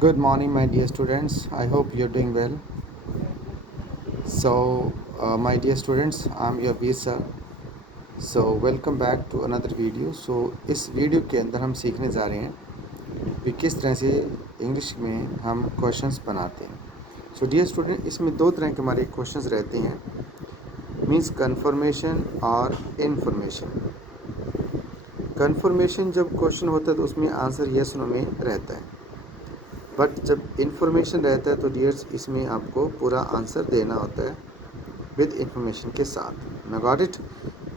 Good morning, my dear students. I hope you're doing well. My dear students, I'm your B sir. Welcome back to another video. इस video के अंदर हम सीखने जा रहे हैं कि किस तरह से इंग्लिश में हम क्वेश्चंस बनाते हैं। डियर स्टूडेंट, इसमें दो तरह के हमारे क्वेश्चंस रहते हैं, मीन्स कन्फर्मेशन और इन्फॉर्मेशन। कन्फर्मेशन जब क्वेश्चन होता है तो उसमें आंसर यस नो में रहता है, बट जब इन्फॉर्मेशन रहता है तो डियर्स इसमें आपको पूरा आंसर देना होता है विद इन्फॉर्मेशन के साथ। मैं गॉट इट।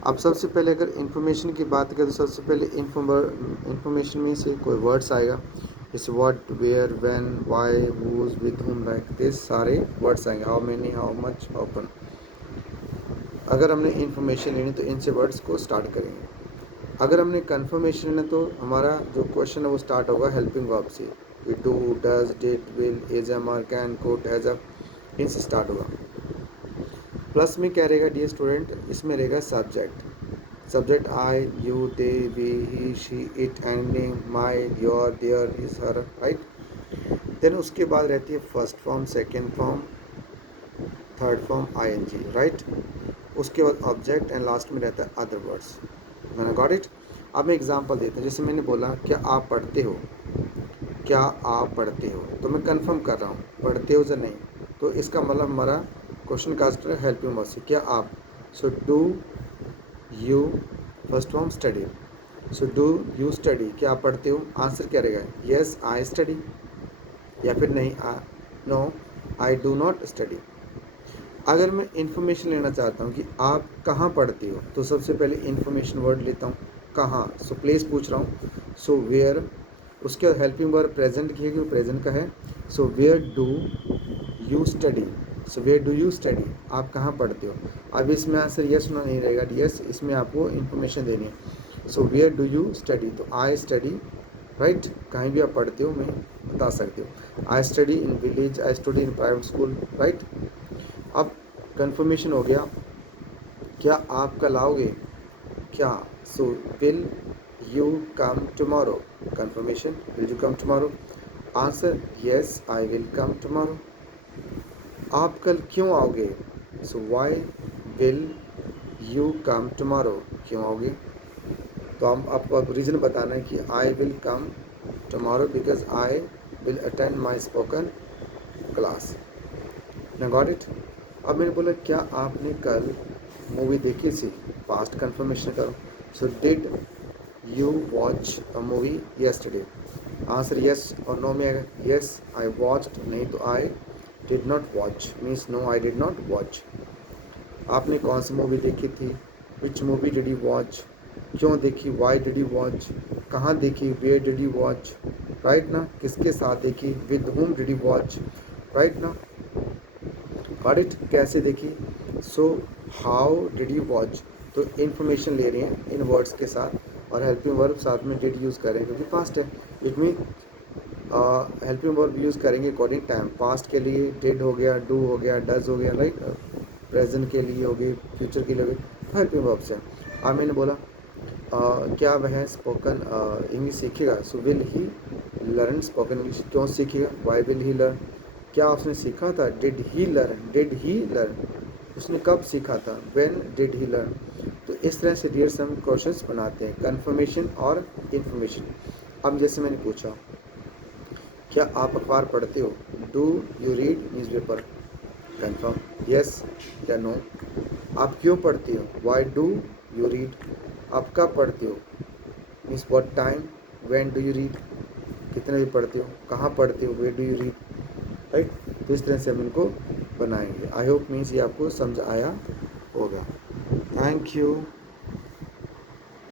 अब सबसे पहले अगर इन्फॉर्मेशन की बात करें तो सबसे पहले इन्फॉर्मेशन में से कोई वर्ड्स आएगा, जैसे what, where, when, why, whose, with whom, like this सारे वर्ड्स आएंगे। How many, how much, open. अगर हमने इन्फॉर्मेशन लेनी तो इनसे वर्ड्स को स्टार्ट करेंगे। अगर हमने कन्फर्मेशन लेना तो हमारा जो क्वेश्चन है वो स्टार्ट होगा हेल्पिंग वर्ब से। Do, does, did, will, is, am, are, can, could, has, इनसे स्टार्ट होगा। प्लस में क्या रहेगा डियर स्टूडेंट, इसमें रहेगा subject I, you, they, we, he, she, it, any, my, your, their, his, her, right. Then उसके बाद रहती है first form, second form, third form, I N G, right. उसके बाद ऑब्जेक्ट एंड लास्ट में रहता है अदर वर्ड्स। मैंने गॉट इट। अब मैं एग्जांपल देता हूँ। जैसे मैंने बोला क्या आप पढ़ते हो, क्या आप पढ़ते हो, तो मैं कंफर्म कर रहा हूँ पढ़ते हो या नहीं। तो इसका मतलब हमारा क्वेश्चन का आंसर है हेल्पिंग वर्ब से, क्या आप। So do you, first form study, so do you study, क्या आप पढ़ते हो। आंसर क्या रहेगा, येस आई स्टडी, या फिर नहीं, no I do not study. अगर मैं इन्फॉर्मेशन लेना चाहता हूँ कि आप कहाँ पढ़ते हो, तो सबसे पहले इन्फॉर्मेशन वर्ड लेता हूँ, कहाँ। सो प्लेस पूछ रहा हूँ, सो वेयर। उसके बाद हेल्पिंग वर्ड प्रेजेंट की है कि वो प्रेजेंट का है। So where do you study, so where do you study, आप कहाँ पढ़ते हो। अब इसमें आंसर यस नो नहीं रहेगा, यस इसमें आपको इन्फॉर्मेशन देनी है। So where do you study, तो आई स्टडी, राइट। कहीं भी आप पढ़ते हो मैं बता सकते हो। I study in village, I study in private school, right. अब कंफर्मेशन हो गया, क्या आप कल आओगे, क्या। So will you come tomorrow, confirmation, will you come tomorrow. Answer yes I will come tomorrow. आप कल क्यों आओगे, so why will you come tomorrow, क्यों आओगे। तो हम आपको अब रीज़न बताना है कि आई will come tomorrow because I will attend my spoken class. ना गॉट इट। अब मैंने बोला क्या आपने कल मूवी देखी थी, पास्ट कंफर्मेशन करो। So did you watch a movie yesterday, answer yes और नो में आएगा। यस आई वॉच्ड, नहीं तो I did not watch, means no I did not watch. आपने कौन सी मूवी देखी थी, which movie did you watch, क्यों देखी, वाई डिड यू वॉच, कहाँ देखी, where did you watch, right ना। किसके साथ देखी, with whom did you watch, right ना। Got it. कैसे देखी, so how did you watch. तो इन्फॉर्मेशन ले रहे हैं इन वर्ड्स के साथ, और हेल्पिंग वर्ब साथ में डिड यूज़ करें क्योंकि पास्ट है। It mean helping verb use करेंगे अकॉर्डिंग टाइम। पास्ट के लिए डिड हो गया, डू हो गया, डज हो गया, राइट। प्रेजेंट के लिए हो गई, फ्यूचर के लिए हो गई, तो हेल्पिंग वर्ब से। अब मैंने बोला क्या वह स्पोकन इंग्लिश सीखेगा, so will he learn spoken English, क्यों सीखेगा, वाई विल ही लर्न। क्या उसने सीखा था, डिड ही लर्न, उसने कब सीखा था, व्हेन डिड ही लर्न। तो इस तरह से डियर हम क्वेश्चंस बनाते हैं, कंफर्मेशन और इन्फॉर्मेशन। अब जैसे मैंने पूछा क्या आप अखबार पढ़ते हो, do you read newspaper, confirm yes या नो। आप क्यों पढ़ते हो, वाई डू यू रीड। आप कब पढ़ते हो, means what time, when do you read, कितने बजे पढ़ते हो, कहाँ पढ़ते हो, where do you read, right. तो इस तरह से हम इनको बनाएंगे। आई होप मीन्स ये आपको समझ आया होगा। Thank you.